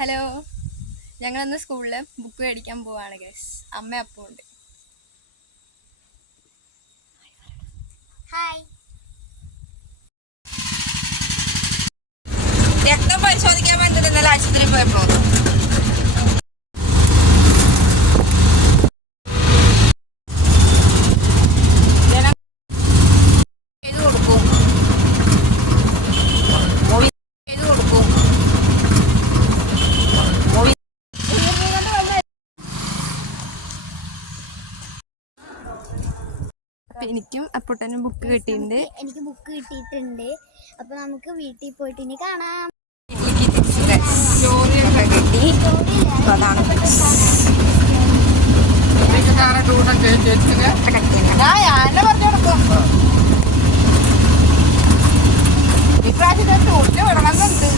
Hello, ഞങ്ങളിന്ന് സ്കൂളിൽ book മേടിക്കാൻ പോവാണ് ഗൈസ്. അമ്മ അപ്പം ഉണ്ട്. ഹായ്. രക്തം പരിശോധിക്കാൻ വേണ്ടി ഇന്നലെ ആശുപത്രിയിൽ പോയപ്പോ എനിക്കും അപ്പൊട്ടനും ബുക്ക് കിട്ടിയിട്ടുണ്ട്. എനിക്ക് ബുക്ക് കിട്ടിയിട്ടുണ്ട്. അപ്പൊ നമുക്ക് വീട്ടിൽ പോയിട്ട് ഇനി കാണാം. ഇപ്രാവശ്യത്തെ ടൂറിന് വിടണമെന്നുണ്ട്.